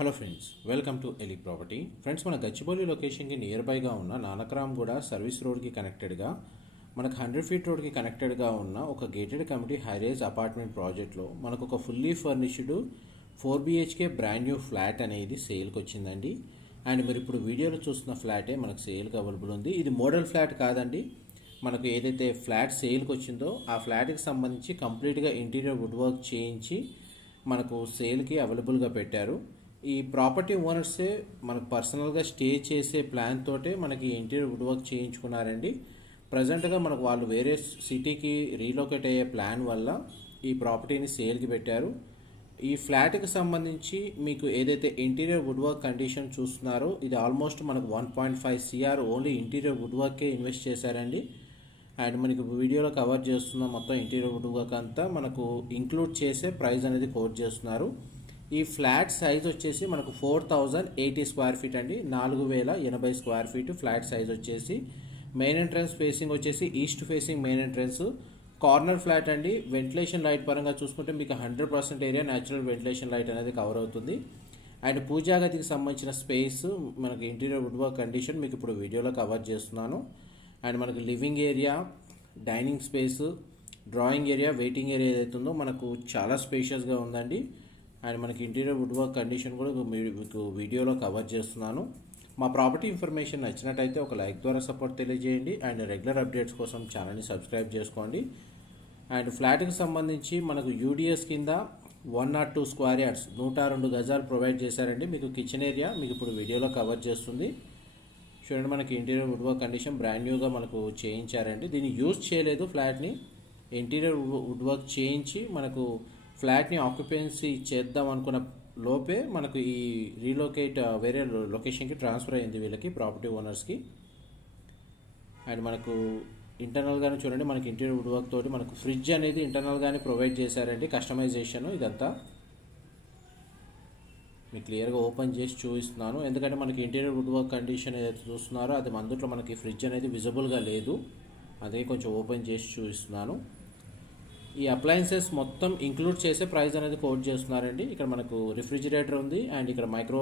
Hello friends, welcome to ఎలి property. Friends, మన గచ్చిబౌలి లొకేషన్కి నియర్ బైగా ఉన్న నానక్రామ్గూడ సర్వీస్ రోడ్కి కనెక్టెడ్గా మనకు 100 ఫీట్ రోడ్కి కనెక్టెడ్గా ఉన్న ఒక గేటెడ్ కమ్యూనిటీ హైరేజ్ అపార్ట్మెంట్ ప్రాజెక్ట్లో మనకు ఒక fully furnished 4 BHK brand new flat అనేది సేల్కి వచ్చిందండి. అండ్ మీరు ఇప్పుడు వీడియోలో చూస్తున్న ఫ్లాటే మనకు సేల్కి అవైలబుల్ ఉంది. ఇది మోడల్ ఫ్లాట్ కాదండి. మనకు ఏదైతే ఫ్లాట్ సేల్కి వచ్చిందో ఆ ఫ్లాట్కి సంబంధించి కంప్లీట్గా ఇంటీరియర్ వుడ్ వర్క్ చేయించి మనకు సేల్కి అవైలబుల్గా పెట్టారు. ఈ ప్రాపర్టీ ఓనర్సే మనకు పర్సనల్గా స్టే చేసే ప్లాన్ తోటే మనకి ఇంటీరియర్ వుడ్ వర్క్ చేయించుకున్నారండి. ప్రజెంట్గా మనకు వాళ్ళు వేరే సిటీకి రీలొకేట్ అయ్యే ప్లాన్ వల్ల ఈ ప్రాపర్టీని సేల్కి పెట్టారు. ఈ ఫ్లాట్కి సంబంధించి మీకు ఏదైతే ఇంటీరియర్ వుడ్ వర్క్ కండిషన్ చూస్తున్నారో ఇది ఆల్మోస్ట్ మనకు 1.5 CR ఓన్లీ ఇంటీరియర్ వుడ్ వర్కే ఇన్వెస్ట్ చేశారండి. అండ్ మనకి వీడియోలో కవర్ చేస్తున్న మొత్తం ఇంటీరియర్ వుడ్ వర్క్ అంతా మనకు ఇంక్లూడ్ చేసే ప్రైస్ అనేది కోట్ చేస్తున్నారు. ఈ ఫ్లాట్ సైజ్ వచ్చేసి మనకు 4080 స్క్వేర్ ఫీట్ అండి. 4080 స్క్వేర్ ఫీట్ ఫ్లాట్ సైజ్ వచ్చేసి. మెయిన్ ఎంట్రన్స్ ఫేసింగ్ వచ్చేసి east facing main entrance. Corner flat అండి. వెంటిలేషన్ లైట్ పరంగా చూసుకుంటే మీకు 100% ఏరియా న్యాచురల్ వెంటిలేషన్ లైట్ అనేది కవర్ అవుతుంది. అండ్ పూజా గదికి సంబంధించిన స్పేస్ మనకి ఇంటీరియర్ వుడ్ వర్క్ కండిషన్ మీకు ఇప్పుడు వీడియోలో కవర్ చేస్తున్నాను. అండ్ మనకి living area, dining space, drawing area, waiting area ఏదైతే ఉందో మనకు చాలా స్పేషియస్గా ఉందండి. అండ్ మనకి ఇంటీరియర్ వుడ్ వర్క్ కండిషన్ కూడా మీకు వీడియోలో కవర్ చేస్తున్నాను. మా ప్రాపర్టీ ఇన్ఫర్మేషన్ నచ్చినట్టయితే ఒక లైక్ ద్వారా సపోర్ట్ తెలియజేయండి. అండ్ రెగ్యులర్ అప్డేట్స్ కోసం ఛానల్ని సబ్స్క్రైబ్ చేసుకోండి. అండ్ ఫ్లాట్కి సంబంధించి మనకు UDS కింద 102 స్క్వేర్ యార్డ్స్ 102 గజాలు ప్రొవైడ్ చేశారండి. మీకు కిచెన్ ఏరియా మీకు ఇప్పుడు వీడియోలో కవర్ చేస్తుంది. చూడండి, మనకి interior wood work condition brand న్యూగా మనకు చేయించారండి. దీన్ని యూజ్ చేయలేదు ఫ్లాట్ని. ఇంటీరియర్ వుడ్ వర్క్ చేయించి మనకు ఫ్లాట్ని ఆక్యుపెన్సీ చేద్దాం అనుకున్న లోపే మనకు ఈ రీలొకేట్ వేరే లొకేషన్కి ట్రాన్స్ఫర్ అయింది వీళ్ళకి, ప్రాపర్టీ ఓనర్స్కి. అండ్ మనకు ఇంటర్నల్గానే చూడండి, మనకి ఇంటీరియర్ వుడ్ వర్క్ తోటి మనకు ఫ్రిడ్జ్ అనేది ఇంటర్నల్గానే ప్రొవైడ్ చేశారండి. కస్టమైజేషన్ ఇదంతా మీకు క్లియర్గా ఓపెన్ చేసి చూపిస్తున్నాను. ఎందుకంటే మనకి ఇంటీరియర్ వుడ్ వర్క్ కండిషన్ ఏదైతే చూస్తున్నారో అది అందులో మనకి ఫ్రిడ్జ్ అనేది విజిబుల్గా లేదు. అదే కొంచెం ఓపెన్ చేసి చూపిస్తున్నాను. ఈ అప్లయన్సెస్ మొత్తం ఇంక్లూడ్ చేసే ప్రైస్ అనేది కోట్ చేస్తున్నారండి. ఇక్కడ మనకు రిఫ్రిజిరేటర్ ఉంది. అండ్ ఇక్కడ మైక్రో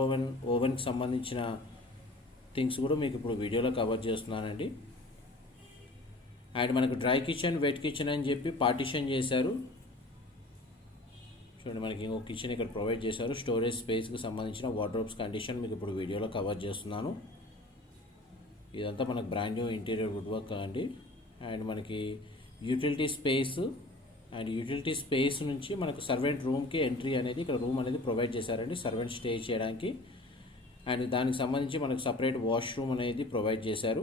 ఓవెన్కి సంబంధించిన థింగ్స్ కూడా మీకు ఇప్పుడు వీడియోలో కవర్ చేస్తున్నానండి. అండ్ మనకు డ్రై కిచెన్, వెట్ కిచెన్ అని చెప్పి పార్టిషన్ చేశారు. చూడండి, మనకి ఇంకో కిచెన్ ఇక్కడ ప్రొవైడ్ చేశారు. స్టోరేజ్ స్పేస్కి సంబంధించిన వార్డ్రోబ్స్ కండిషన్ మీకు ఇప్పుడు వీడియోలో కవర్ చేస్తున్నాను. ఇదంతా మనకు brand new interior wood work అండి. అండ్ మనకి utility space and utility space నుంచి మనకు సర్వెంట్ రూమ్కి ఎంట్రీ అనేది ఇక్కడ రూమ్ అనేది ప్రొవైడ్ చేశారండి సర్వెంట్ స్టే చేయడానికి. అండ్ దానికి సంబంధించి మనకు సపరేట్ వాష్రూమ్ అనేది ప్రొవైడ్ చేశారు.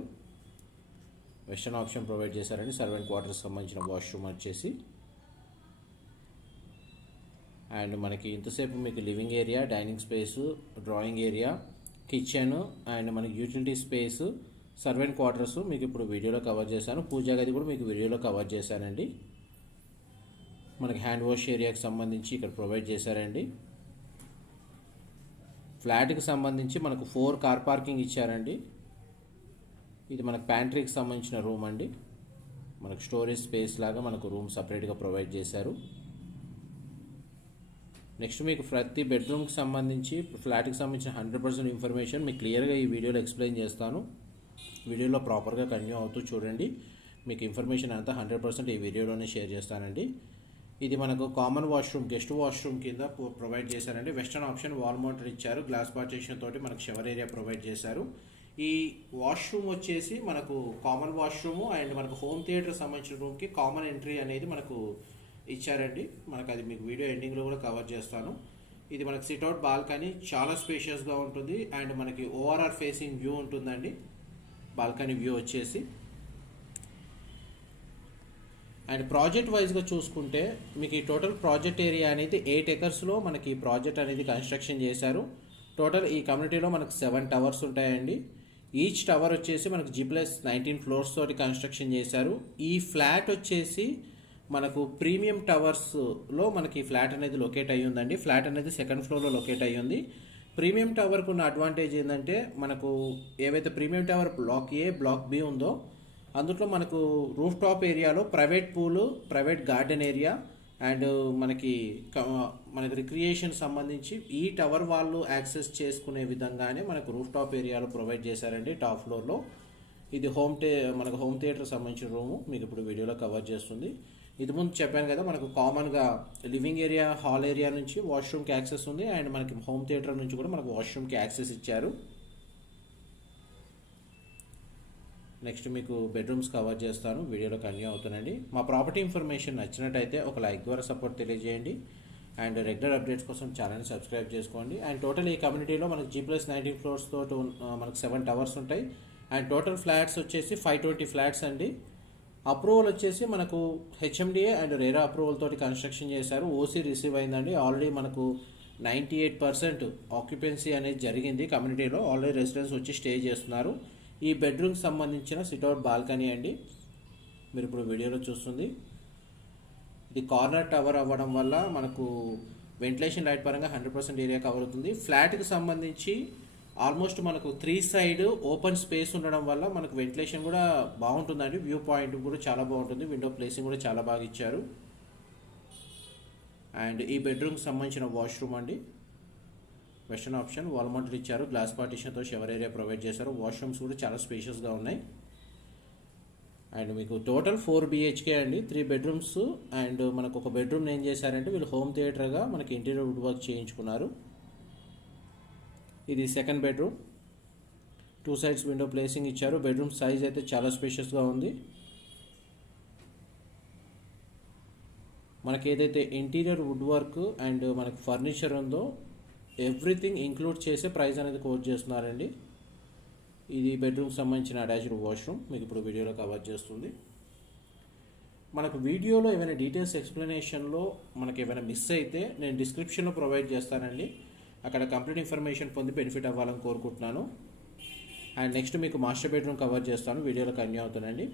వెస్టర్న్ ఆప్షన్ ప్రొవైడ్ చేశారండి. సర్వెంట్ క్వార్టర్స్ సంబంధించిన వాష్రూమ్ వచ్చేసి. అండ్ మనకి ఇంతసేపు మీకు living area, dining space, drawing area, kitchen and మనకి యూటిలిటీ స్పేస్, సర్వెంట్ క్వార్టర్స్ మీకు ఇప్పుడు వీడియోలో కవర్ చేశాను. పూజా గది కూడా మీకు వీడియోలో కవర్ చేశానండి. మనకి హ్యాండ్ వాష్ ఏరియాకి సంబంధించి ఇక్కడ ప్రొవైడ్ చేశారండి. ఫ్లాట్కి సంబంధించి మనకు 4 కార్ పార్కింగ్ ఇచ్చారండి. ఇది మనకు ప్యాంట్రీకి సంబంధించిన రూమ్ అండి. మనకు స్టోరేజ్ స్పేస్ లాగా మనకు రూమ్ సపరేట్గా ప్రొవైడ్ చేశారు. నెక్స్ట్ మీకు ప్రతి బెడ్రూమ్కి సంబంధించి ఫ్లాట్కి సంబంధించిన 100% ఇన్ఫర్మేషన్ మీకు క్లియర్గా ఈ వీడియోలో ఎక్స్ప్లెయిన్ చేస్తాను. వీడియోలో ప్రాపర్గా కంటిన్యూ అవుతూ చూడండి. మీకు ఇన్ఫర్మేషన్ అంతా 100% ఈ వీడియోలోనే షేర్ చేస్తానండి. ఇది మనకు కామన్ వాష్రూమ్, గెస్ట్ వాష్రూమ్ కింద ప్రొవైడ్ చేశారండి. వెస్టర్న్ ఆప్షన్ వాల్ మౌంటెడ్ ఇచ్చారు. గ్లాస్ పార్టీషన్ తోటి మనకు షవర్ ఏరియా ప్రొవైడ్ చేశారు. ఈ వాష్రూమ్ వచ్చేసి మనకు కామన్ వాష్రూమ్ అండ్ మనకు హోమ్ థియేటర్ సంబంధించిన రూమ్కి కామన్ ఎంట్రీ అనేది మనకు ఇచ్చారండి. మనకు అది మీకు వీడియో ఎండింగ్లో కూడా కవర్ చేస్తాను. ఇది మనకు సిట్అవుట్ బాల్కనీ చాలా స్పేషియస్గా ఉంటుంది. అండ్ మనకి ORR ఫేసింగ్ వ్యూ ఉంటుందండి. బాల్కనీ వ్యూ వచ్చేసి. అండ్ ప్రాజెక్ట్ వైజ్గా చూసుకుంటే మీకు ఈ టోటల్ ప్రాజెక్ట్ ఏరియా అనేది 8 acresలో మనకి ఈ ప్రాజెక్ట్ అనేది కన్స్ట్రక్షన్ చేశారు. టోటల్ ఈ కమ్యూనిటీలో మనకు 7 టవర్స్ ఉంటాయండి. ఈచ్ టవర్ వచ్చేసి మనకు G+19 ఫ్లోర్స్ తోటి కన్స్ట్రక్షన్ చేశారు. ఈ ఫ్లాట్ వచ్చేసి మనకు ప్రీమియం టవర్స్లో మనకి ఈ ఫ్లాట్ అనేది లొకేట్ అయ్యి ఉందండి. ఫ్లాట్ అనేది 2nd ఫ్లోర్లో లొకేట్ అయ్యి ఉంది. ప్రీమియం టవర్కు ఉన్న అడ్వాంటేజ్ ఏంటంటే మనకు ఏవైతే premium tower block A, block B ఉందో అందులో మనకు రూఫ్ టాప్ ఏరియాలో ప్రైవేట్ పూలు, ప్రైవేట్ గార్డెన్ ఏరియా అండ్ మనకి రిక్రియేషన్ సంబంధించి ఈ టవర్ వాళ్ళు యాక్సెస్ చేసుకునే విధంగానే మనకు రూఫ్ టాప్ ఏరియాలో ప్రొవైడ్ చేశారండి. టాప్ ఫ్లోర్లో ఇది మనకు హోమ్ థియేటర్ సంబంధించిన రూము మీకు ఇప్పుడు వీడియోలో కవర్ చేస్తుంది. ఇది ముందు చెప్పాను కదా, మనకు కామన్గా లివింగ్ ఏరియా, హాల్ ఏరియా నుంచి వాష్రూమ్కి యాక్సెస్ ఉంది. అండ్ మనకి హోమ్ థియేటర్ నుంచి కూడా మనకు వాష్రూమ్కి యాక్సెస్ ఇచ్చారు. నెక్స్ట్ మీకు బెడ్రూమ్స్ కవర్ చేస్తాను, వీడియోలో కంటిన్యూ అవుతానండి. మా ప్రాపర్టీ ఇన్ఫర్మేషన్ నచ్చినట్టయితే ఒక లైక్ ద్వారా సపోర్ట్ తెలియజేయండి. అండ్ రెగ్యులర్ అప్డేట్స్ కోసం ఛానల్ని సబ్స్క్రైబ్ చేసుకోండి. అండ్ టోటల్ ఈ కమ్యూనిటీలో మనకి G+19 ఫ్లోర్స్ తోటి మనకు 7 టవర్స్ ఉంటాయి. అండ్ టోటల్ ఫ్లాట్స్ వచ్చేసి 520 ఫ్లాట్స్ అండి. అప్రూవల్ వచ్చేసి మనకు HMDA అండ్ రేరా అప్రూవల్ తోటి కన్స్ట్రక్షన్ చేశారు. ఓసీ రిసీవ్ అయిందండి. ఆల్రెడీ మనకు 98% ఆక్యుపెన్సీ అనేది జరిగింది. కమ్యూనిటీలో ఆల్రెడీ రెసిడెంట్స్ వచ్చి స్టే చేస్తున్నారు. ఈ బెడ్రూమ్కి సంబంధించిన సిట్అవుట్ బాల్కనీ అండి, మీరు ఇప్పుడు వీడియోలో చూస్తుంది. ఇది కార్నర్ టవర్ అవ్వడం వల్ల మనకు వెంటిలేషన్ లైట్ పరంగా 100% ఏరియా కవర్ అవుతుంది. ఫ్లాట్కి సంబంధించి ఆల్మోస్ట్ మనకు 3 సైడ్ ఓపెన్ స్పేస్ ఉండడం వల్ల మనకు వెంటిలేషన్ కూడా బాగుంటుందండి. వ్యూ పాయింట్ కూడా చాలా బాగుంటుంది. విండో ప్లేసింగ్ కూడా చాలా బాగా ఇచ్చారు. అండ్ ఈ బెడ్రూమ్కి సంబంధించిన వాష్రూమ్ అండి, వెస్టర్న్ ఆప్షన్ వాల్ మౌంటెడ్ ఇచ్చారు. గ్లాస్ పార్టీషన్తో షవర్ ఏరియా ప్రొవైడ్ చేశారు. వాష్రూమ్స్ కూడా చాలా స్పేషియస్గా ఉన్నాయి. అండ్ మీకు టోటల్ 4 BHK అండి, 3 బెడ్రూమ్స్. అండ్ మనకు ఒక బెడ్రూమ్ ఏం చేశారంటే వీళ్ళు హోమ్ థియేటర్గా మనకి ఇంటీరియర్ వుడ్ వర్క్ చేయించుకున్నారు. ఇది second bedroom, 2 sides window placing ఇచ్చారు. బెడ్రూమ్ సైజ్ అయితే చాలా స్పేషియస్గా ఉంది. మనకి ఏదైతే ఇంటీరియర్ వుడ్ వర్క్ అండ్ మనకి ఫర్నిచర్ ఉందో ఎవ్రీథింగ్ ఇంక్లూడ్ చేసే ప్రైస్ అనేది కోట్ చేస్తున్నారండి. ఇది బెడ్రూమ్కి సంబంధించిన అటాచ్డ్ వాష్రూమ్ మీకు ఇప్పుడు వీడియోలో కవర్ చేస్తుంది. మనకు వీడియోలో ఏమైనా డీటెయిల్స్ ఎక్స్ప్లెనేషన్లో మనకి ఏమైనా మిస్ అయితే నేను డిస్క్రిప్షన్లో ప్రొవైడ్ చేస్తానండి. అక్కడ కంప్లీట్ ఇన్ఫర్మేషన్ పొంది బెనిఫిట్ అవ్వాలని కోరుకుంటున్నాను. అండ్ నెక్స్ట్ మీకు మాస్టర్ బెడ్రూమ్ కవర్ చేస్తాను, వీడియోలో కంటిన్యూ అవుతానండి.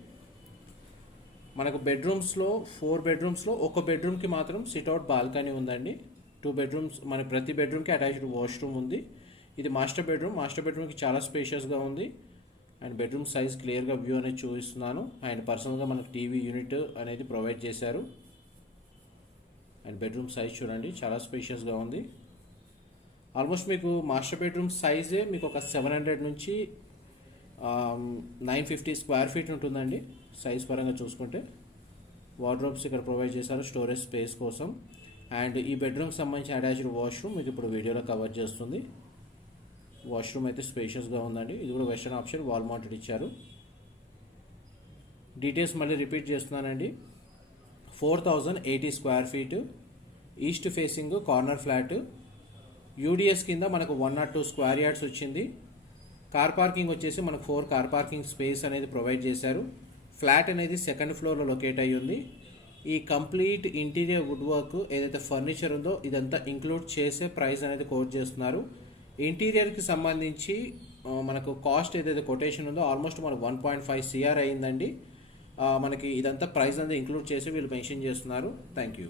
మనకు బెడ్రూమ్స్లో 4 బెడ్రూమ్స్లో ఒక బెడ్రూమ్కి మాత్రం సిట్అవుట్ బాల్కనీ ఉందండి. 2 బెడ్రూమ్స్ మన ప్రతి బెడ్రూమ్కి అటాచ్డ్ వాష్రూమ్ ఉంది. ఇది మాస్టర్ బెడ్రూమ్కి చాలా స్పేషియస్గా ఉంది. అండ్ బెడ్రూమ్ సైజ్ క్లియర్గా వ్యూ అనేది చూపిస్తున్నాను. అండ్ పర్సనల్గా మనకు టీవీ యూనిట్ అనేది ప్రొవైడ్ చేశారు. అండ్ బెడ్రూమ్ సైజ్ చూడండి, చాలా స్పేషియస్గా ఉంది. ఆల్మోస్ట్ మీకు మాస్టర్ బెడ్రూమ్ సైజే మీకు ఒక 700 నుంచి 950 స్క్వేర్ ఫీట్ ఉంటుందండి సైజ్ పరంగా చూసుకుంటే. వార్డ్రోబ్స్ ఇక్కడ ప్రొవైడ్ చేశారు స్టోరేజ్ స్పేస్ కోసం. అండ్ ఈ బెడ్రూమ్కి సంబంధించిన అటాచ్డ్ వాష్రూమ్ మీకు ఇప్పుడు వీడియోలో కవర్ చేస్తుంది. వాష్రూమ్ అయితే స్పేషియస్గా ఉందండి. ఇది కూడా వెస్టర్న్ ఆప్షన్ వాల్ మౌంటెడ్ ఇచ్చారు. డీటెయిల్స్ మళ్ళీ రిపీట్ చేస్తున్నానండి. 4080 square feet, east facing corner flat. UDS కింద మనకు 102 స్క్వేర్ యార్డ్స్ వచ్చింది. కార్ పార్కింగ్ వచ్చేసి మనకు 4 కార్ పార్కింగ్ స్పేస్ అనేది ప్రొవైడ్ చేశారు. ఫ్లాట్ అనేది సెకండ్ ఫ్లోర్లో లొకేట్ అయ్యి ఉంది. ఈ కంప్లీట్ ఇంటీరియర్ వుడ్ వర్క్ ఏదైతే ఫర్నిచర్ ఉందో ఇదంతా ఇంక్లూడ్ చేసే ప్రైస్ అనేది కోట్ చేస్తున్నారు. ఇంటీరియర్కి సంబంధించి మనకు కాస్ట్ ఏదైతే కొటేషన్ ఉందో ఆల్మోస్ట్ మనకు 1.5 CR అయిందండి. మనకి ఇదంతా ప్రైస్ అనేది ఇంక్లూడ్ చేసి వీళ్ళు మెన్షన్ చేస్తున్నారు. Thank you.